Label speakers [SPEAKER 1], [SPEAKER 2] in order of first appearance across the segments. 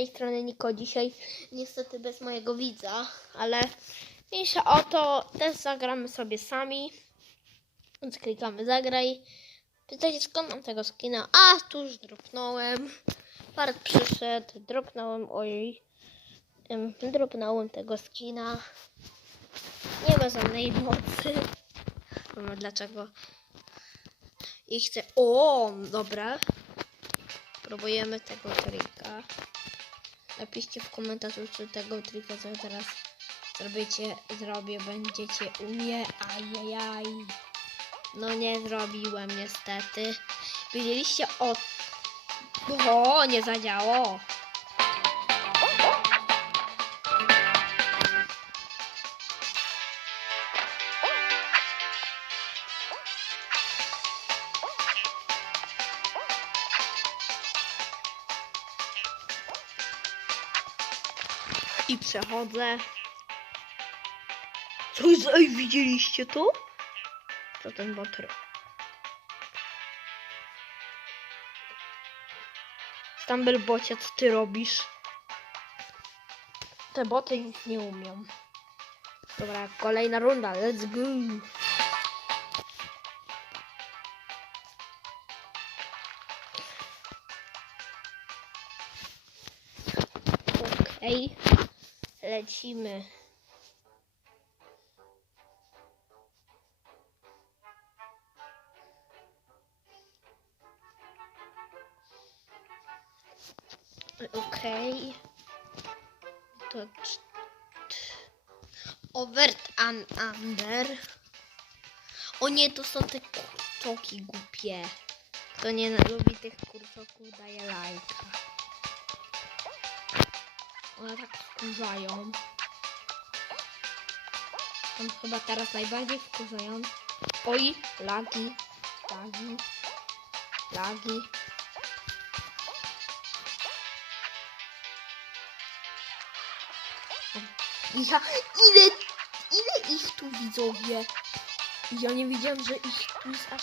[SPEAKER 1] tej strony Niko dzisiaj niestety bez mojego widza, ale mniejsza o to, też zagramy sobie sami. Więc klikamy zagraj. Pytacie skąd mam tego skina? A, tu już dropnąłem. Part przyszedł, dropnąłem, oj. Em, Dropnąłem tego skina. Nie ma żadnej mocy. No, dlaczego? I chcę... O, dobra. Próbujemy tego trika. Napiszcie w komentarzu, czy tego trika, co teraz zrobicie, zrobię, będziecie u mnie. Ajajaj. No nie zrobiłem niestety. Widzieliście o... O, nie zadziało. I przechodzę. Co jest? Ej, widzieliście to? Co ten bot ro- Stumblebocie, co ty robisz? Te boty nic nie umią. Dobra, kolejna runda, let's go! Okej, lecimy. Okej. To cz- t- Overt and under. O nie, to są te kurczoki głupie. Kto nie lubi tych kurczoków, daje lajka. One tak wkurzają. Są chyba teraz najbardziej wkurzają. Oj, lagi, lagi, lagi. Ja, ile, ile ich tu widzowie? Ja nie wiedziałem, że ich tu jest aż...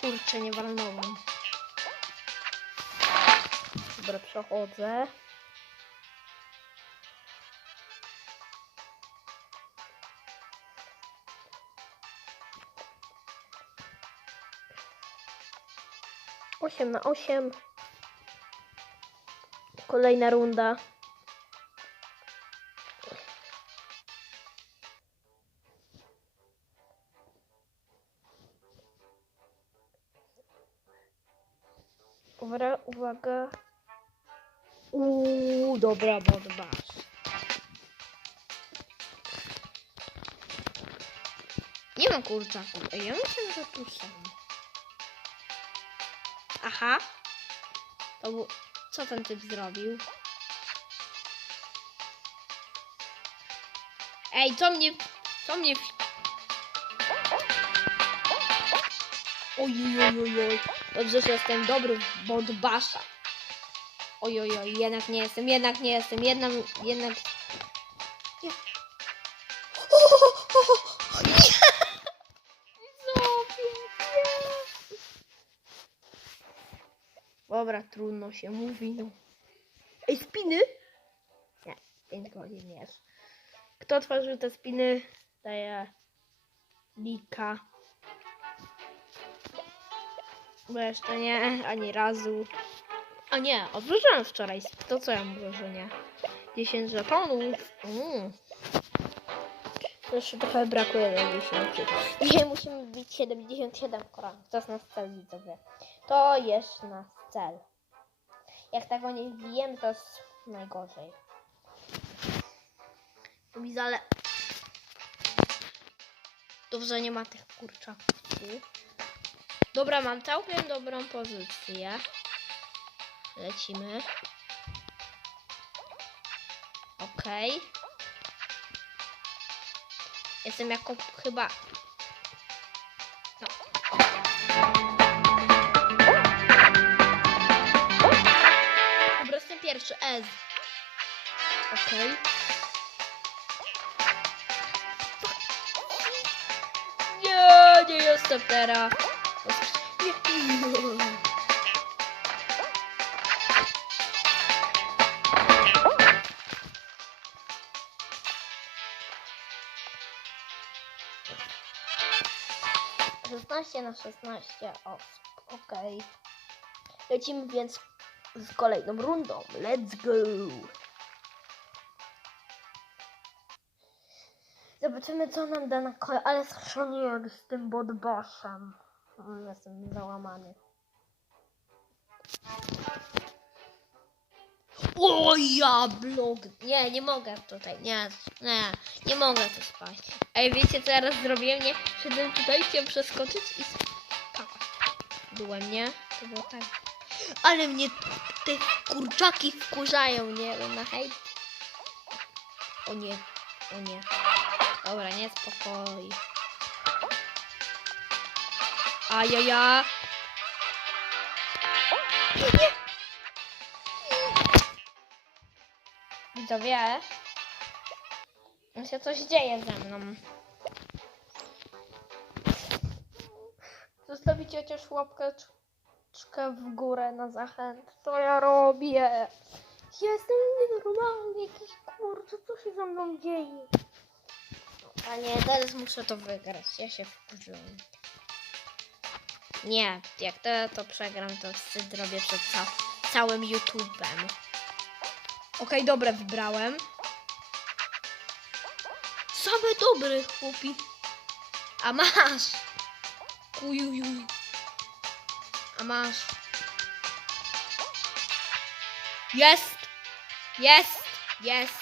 [SPEAKER 1] Kurczę, nie walnąłem. Dobra, przechodzę. Osiem na osiem. Kolejna runda. Uwaga. Dobra, bodbasz. Nie mam kurczaków. Ja myślę, że tu są. Aha. To był... Co ten typ zrobił? Ej, co mnie... Co mnie... Oj, oj, oj, oj. Dobrze, że jestem dobry w. Oj, oj, oj, jednak nie jestem, jednak nie jestem, jednak, jednak... Nie. Dobra, trudno się mówi, no. Ej, spiny? Nie, 5 godzin jest. Kto tworzył te spiny? Daje Lika. Bo jeszcze nie, ani razu. A nie, odłożyłem wczoraj. To co ja mówię, że nie? 10 żetonów. Mm. Jeszcze trochę brakuje do 10. Dzisiaj musimy bić 77 koron. To jest nasz cel, widzowie. To jest nasz cel. Jak tego nie wbijemy, to jest najgorzej. Widzę, ale... Dobrze, nie ma tych kurczaków. Dobra, mam całkiem dobrą pozycję. Lecimy. Okej. Jestem jako chyba... No. Dobra, jestem pierwszy. S. Okej. Nie, nie jestem teraz. Nie, 16 na 16 osób. Okej. Lecimy więc z kolejną rundą. Let's go! Zobaczymy, co nam da na kole. Ale schrzaniłem z tym bodboszem. Jestem załamany. O ja blog. Nie, nie mogę tutaj. Nie, nie, nie mogę tu spać. Ej, wiecie co ja raz zrobiłem? Nie, szedłem tutaj, chciałem przeskoczyć i skakać. Byłem, nie? To było tak. Ale mnie te kurczaki wkurzają, nie na hejt. O nie, o nie. Dobra, nie spokoj. Ajaja. Nie. Widzowie, no się coś dzieje ze mną. Zostawicie chociaż łapkę w górę na zachęt. Co ja robię? Jestem nienormalny, jakiś kurczę, co się ze mną dzieje? A nie, teraz muszę to wygrać. Ja się wkurzyłem. Nie, jak to, to przegram, to wstyd robię przed ca całym YouTube'em. Okej, dobre wybrałem. Same dobre, chłopi. A masz. Ujujuj. A masz. Jest. Jest. Jest.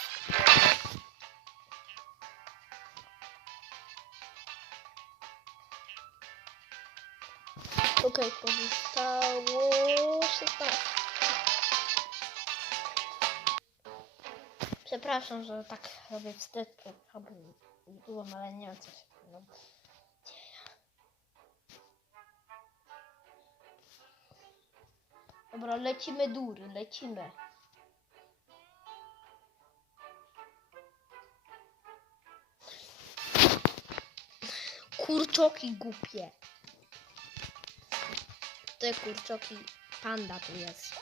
[SPEAKER 1] Okej, pozostało 16. Przepraszam, że tak robię wstyd przed sobą YouTube'em, ale nie wiem co się no, dzieje. Dobra, lecimy dury, lecimy. Kurczoki głupie. Te kurczoki panda tu jest,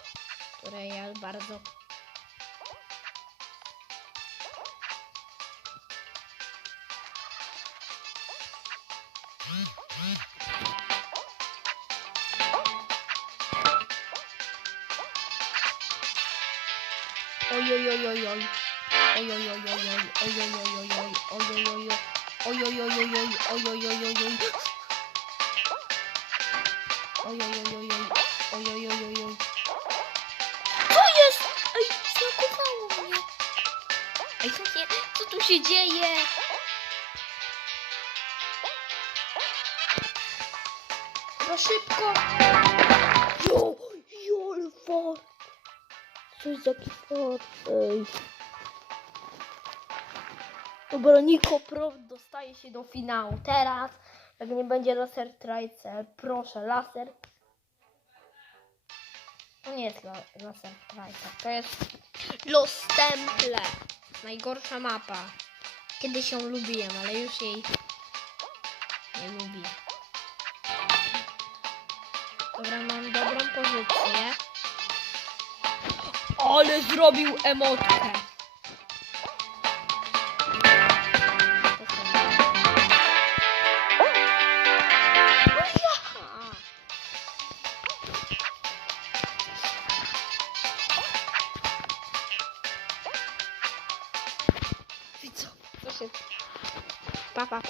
[SPEAKER 1] które ja bardzo Oj, oj, oj, oj. Co jest? Ej, mnie. Ej, co się, co tu się dzieje? Szybko. Jo, jol, fort. Coś za kifort, ej. Dobra, Niko Pro dostaje się do finału. Teraz, jak nie będzie laser trajce, proszę, laser. To nie jest la- laser trajce, to jest Los Temple. Najgorsza mapa. Kiedyś ją lubiłem, ale już jej nie lubię. Dobra, mam dobrą pozycję. Ale zrobił emotkę. Co? Co się... Pa, pa,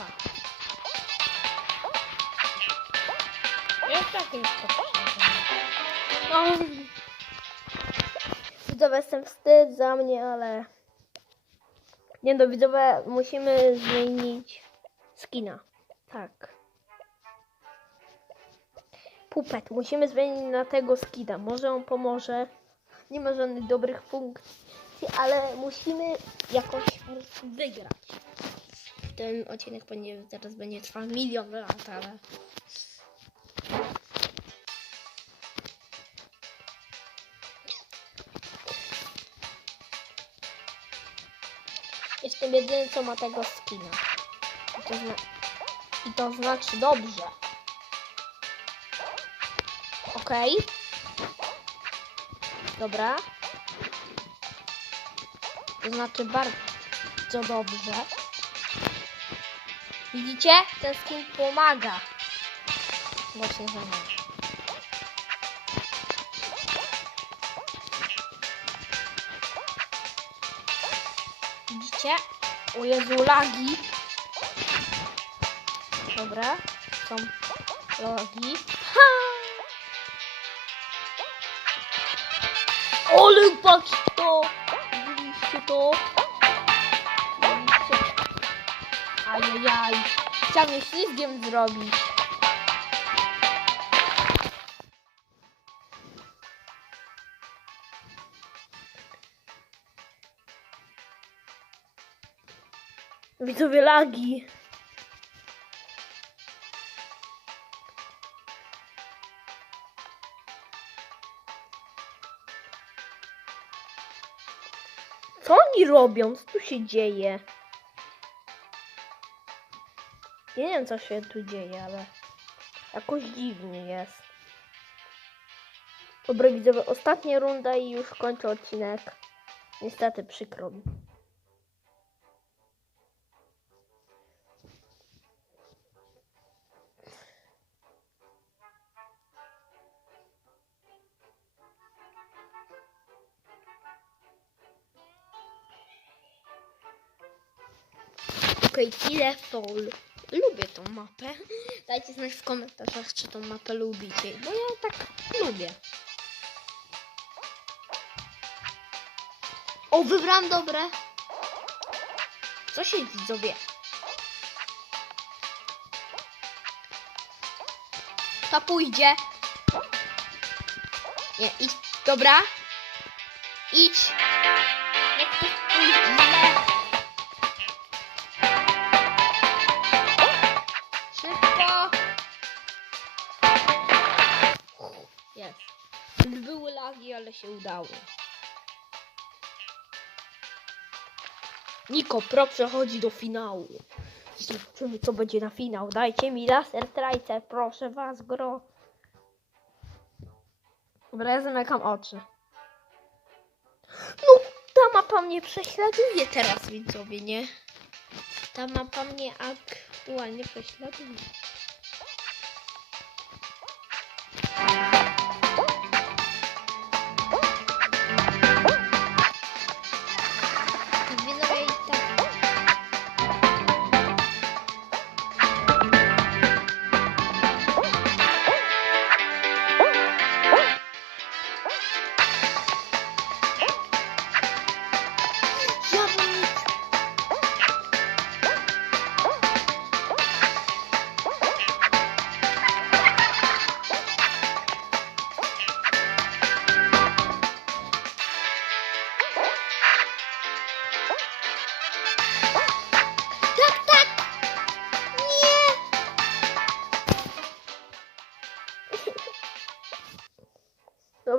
[SPEAKER 1] Widzowie, jestem wstyd za mnie, ale... Nie no, widzowie, musimy zmienić skina. Tak. Pupet, musimy zmienić na tego skina. Może on pomoże. Nie ma żadnych dobrych funkcji, ale musimy jakoś wygrać. Ten odcinek będzie, teraz będzie trwał milion lat, ale... Jestem jedyny, co ma tego skina. I to, zna I to znaczy dobrze. Okej. Dobra. To znaczy bardzo dobrze. Widzicie? Ten skin pomaga. Właśnie za mną. Widzicie? O Jezu, lagi. Dobra, są lagi. Ha! Ale patrz to! Widzieliście to? Widzieliście? Ajajaj. Chciał mnie ślizgiem zrobić. Widzowie lagi. Co oni robią? Co tu się dzieje? Nie wiem, co się tu dzieje, ale jakoś dziwnie jest. Dobra, widzowie, ostatnia runda i już kończę odcinek. Niestety przykro mi. Okej, telefon. Lubię tą mapę. Dajcie znać w komentarzach, czy tą mapę lubicie, bo ja tak lubię. O, wybrałam dobre. Co się widzowie? Ta pójdzie. Nie, idź. Dobra. Idź. Jak to pójdzie. Się udało. Niko Pro przechodzi do finału. Zobaczymy, co będzie na finał. Dajcie mi laser trajce, proszę was, gro. Ja zamykam oczy. No, ta mapa mnie prześladuje teraz, widzowie, nie? Ta mapa mnie aktualnie prześladuje.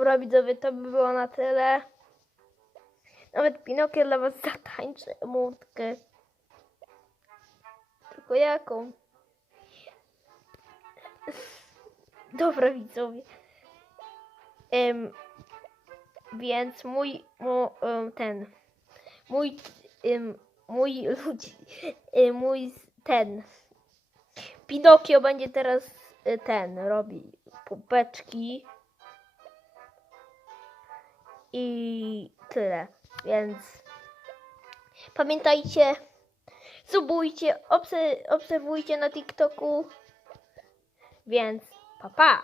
[SPEAKER 1] Dobra widzowie, to by było na tyle. Nawet Pinokio dla was zatańczy emotkę. Tylko jaką? Dobra widzowie. Em, więc mój, em, ten, mój, em, mój ludzi, mój ten, Pinokio będzie teraz e, ten, robi pupeczki i tyle, więc pamiętajcie, subujcie, obse- obserwujcie na TikToku, więc pa pa,